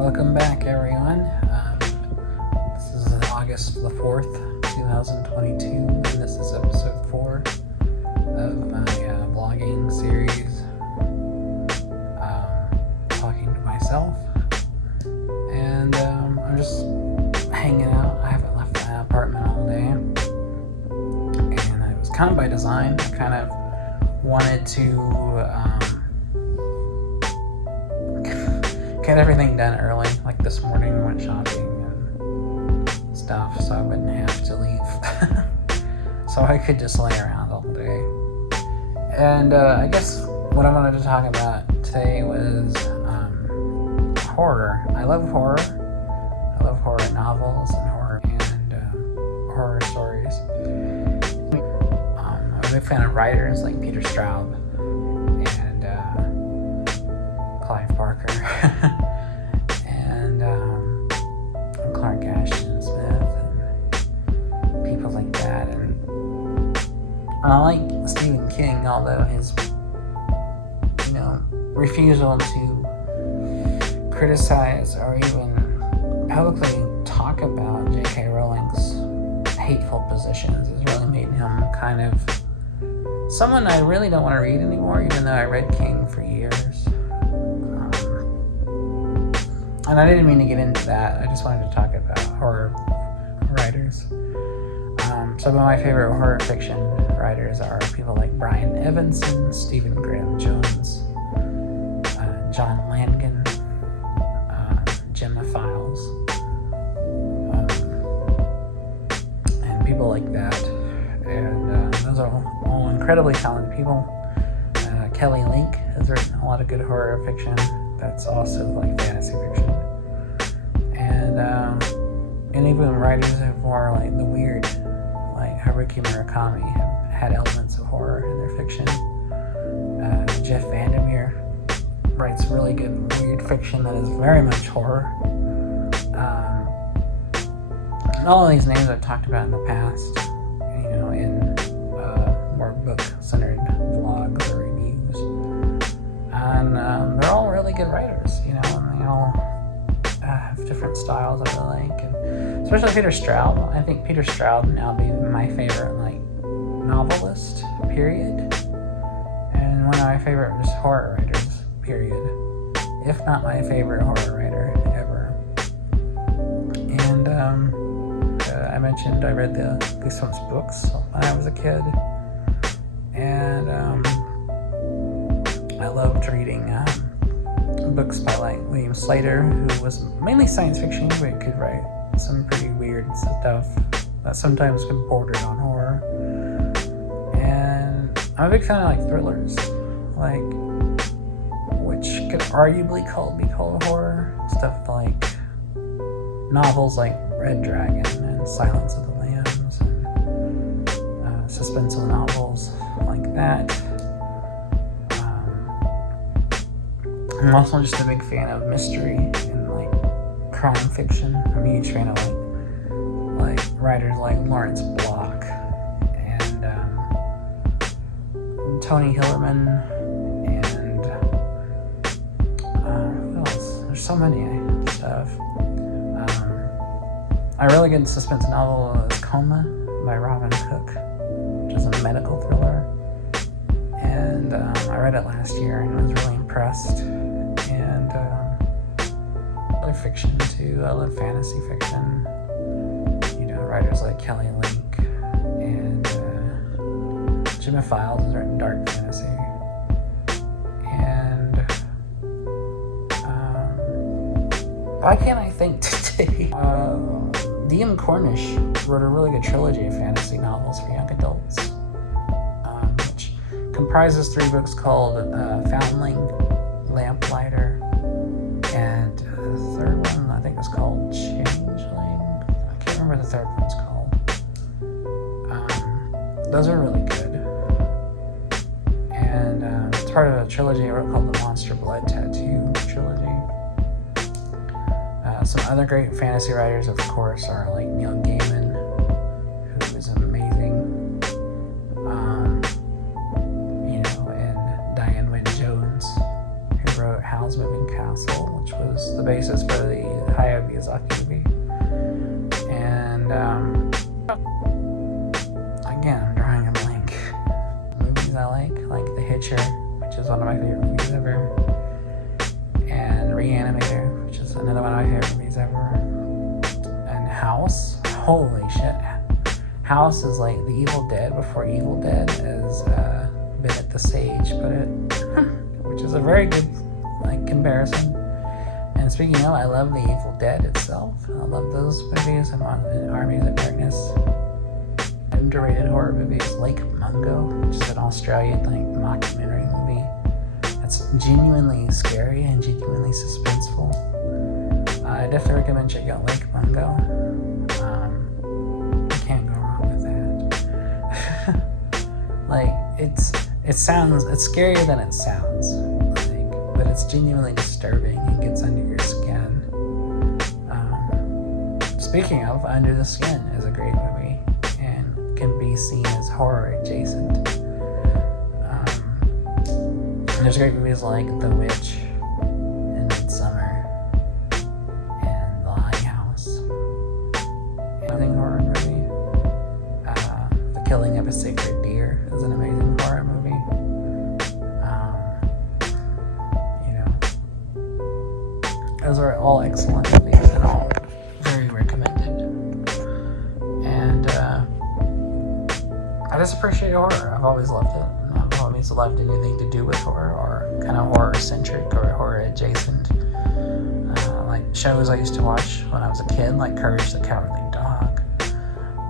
Welcome back, everyone. This is August the 4th, 2022, and this is episode 4 of my vlogging series, talking to myself. And I'm just hanging out. I haven't left my apartment all day, and it was kind of by design. I kind of wanted to get everything done early. Like this morning, I went shopping and stuff, so I wouldn't have to leave. So I could just lay around all day. And I guess what I wanted to talk about today was horror. I love horror. I love horror novels and horror stories. I'm a big fan of writers like Peter Straub and Clive Barker and Clark Ashton Smith and people like that. And I like Stephen King, although his refusal to criticize or even publicly talk about J.K. Rowling's hateful positions has really made him kind of someone I really don't want to read anymore, even though I read King for years. And I didn't mean to get into that. I just wanted to talk about horror writers. Some of my favorite horror fiction writers are people like Brian Evenson, Stephen Graham Jones, John Langan, Gemma Files, and people like that. And those are all incredibly talented people. Kelly Link has written a lot of good horror fiction that's also like fantasy fiction. And even writers who are more like the weird, like Haruki Murakami, have had elements of horror in their fiction. Jeff Vandermeer writes really good weird fiction that is very much horror. And all of these names I've talked about in the past, in more book-centered vlogs or reviews. And they're all really good writers, and they all have different styles I really like. And especially Peter Straub. I think Peter Straub now be my favorite, novelist, period. And one of my favorite just horror writers, period. If not my favorite horror writer ever. And I mentioned I read the Goosebumps books when I was a kid. And I loved reading books by William Slater, who was mainly science fiction, but could write some pretty weird stuff that sometimes could border on horror. And I'm a big fan of thrillers, which could arguably be called horror. Stuff like novels like Red Dragon and Silence of the Lambs, and suspenseful novels like that. I'm also just a big fan of mystery and crime fiction. I'm a huge fan of writers like Lawrence Block and Tony Hillerman and who else? There's so many stuff. A really good suspense novel is Coma by Robin Cook, which is a medical thriller. And I read it last year and was really impressed. And other fiction too. I love fantasy fiction. Writers like Kelly Link and Gemma Files has written dark fantasy. And why can't I think today? D.M. Cornish wrote a really good trilogy of fantasy novels for young adults, which comprises 3 books called Foundling, Lamplighter, and the third one I think is called Changeling. I can't remember the third one's called. Those are really good. And it's part of a trilogy I wrote called the Monster Blood Tattoo trilogy. Some other great fantasy writers, of course, are Neil Gaiman, who is amazing. And Diane Wynne Jones, who wrote Howl's Moving Castle, which was the basis for the Hayao Miyazaki movie. And again, I'm drawing a blank. Movies I like The Hitcher, which is one of my favorite movies ever, and Reanimator, which is another one of my favorite movies ever, and House. Holy shit. House is like The Evil Dead before Evil Dead, as Bennett the Sage put it, which is a very good comparison. And speaking of, I love The Evil Dead itself. I love those movies. I'm on Armies of Darkness. Underrated horror movie is Lake Mungo, which is an Australian mockumentary movie. It's genuinely scary and genuinely suspenseful. I definitely recommend checking out Lake Mungo. You can't go wrong with that. it's scarier than it sounds, but it's genuinely disturbing and gets under your skin. Speaking of, Under the Skin is a great movie and can be seen as horror adjacent. And there's great movies like The Witch and Midsummer and The Lighthouse. Amazing horror movie. The Killing of a Sacred Deer is an amazing horror movie. Those are all excellent movies and all very recommended. And I just appreciate horror. I've always loved it. I've always loved anything to do with horror, or kind of horror-centric or horror-adjacent. Like shows I used to watch when I was a kid, like Courage the Cowardly Dog,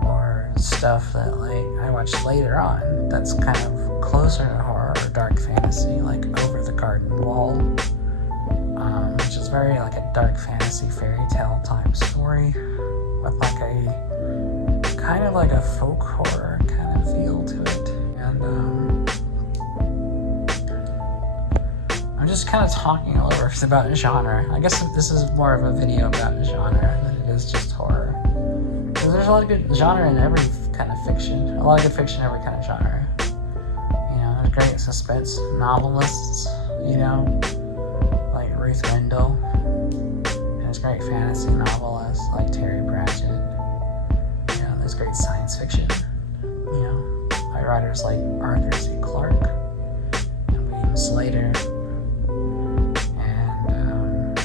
or stuff that I watched later on that's kind of closer to horror or dark fantasy, like Over the Garden Wall, which is very like a dark fantasy fairy tale type story with like a kind of like a folk horror kind of feel to it. And I'm just kind of talking all over about genre. I guess this is more of a video about genre than it is just horror. Because there's a lot of good genre in every kind of fiction. A lot of good fiction in every kind of genre. There's great suspense novelists, like Ruth Rendell. And there's great fantasy novelists like Terry Pratchett. There's great science fiction, by writers like Arthur C. Clarke and William Slater and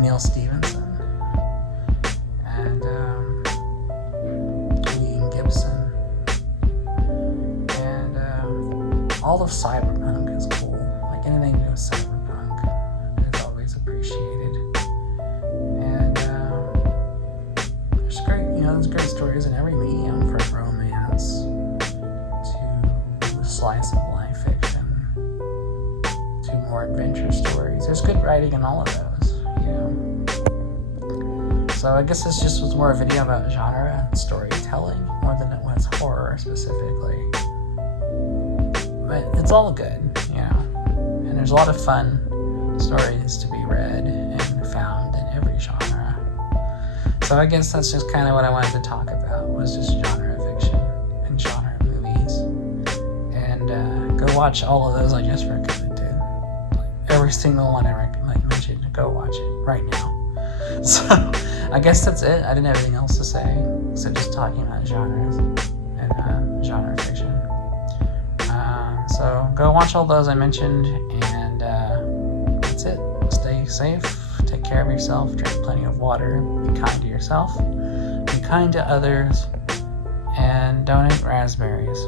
Neil Stevenson and William Gibson, and all of cyberpunk is cool. Like anything to do with cyberpunk is always appreciated. And there's great stories in every medium, from romance to slice of life fiction to more adventure stories. There's good writing in all of those, So I guess this just was more a video about genre and storytelling more than it was horror specifically. But it's all good, and there's a lot of fun stories to be read and found in every genre. So I guess that's just kind of what I wanted to talk about, was just genre fiction and genre movies. And go watch all of those I just recommended. Every single one I mentioned, go watch it right now. So I guess that's it. I didn't have anything else to say, so just talking about genres and genre fiction. So go watch all those I mentioned, and that's it. Stay safe. Take care of yourself, drink plenty of water, be kind to yourself, be kind to others, and don't eat raspberries.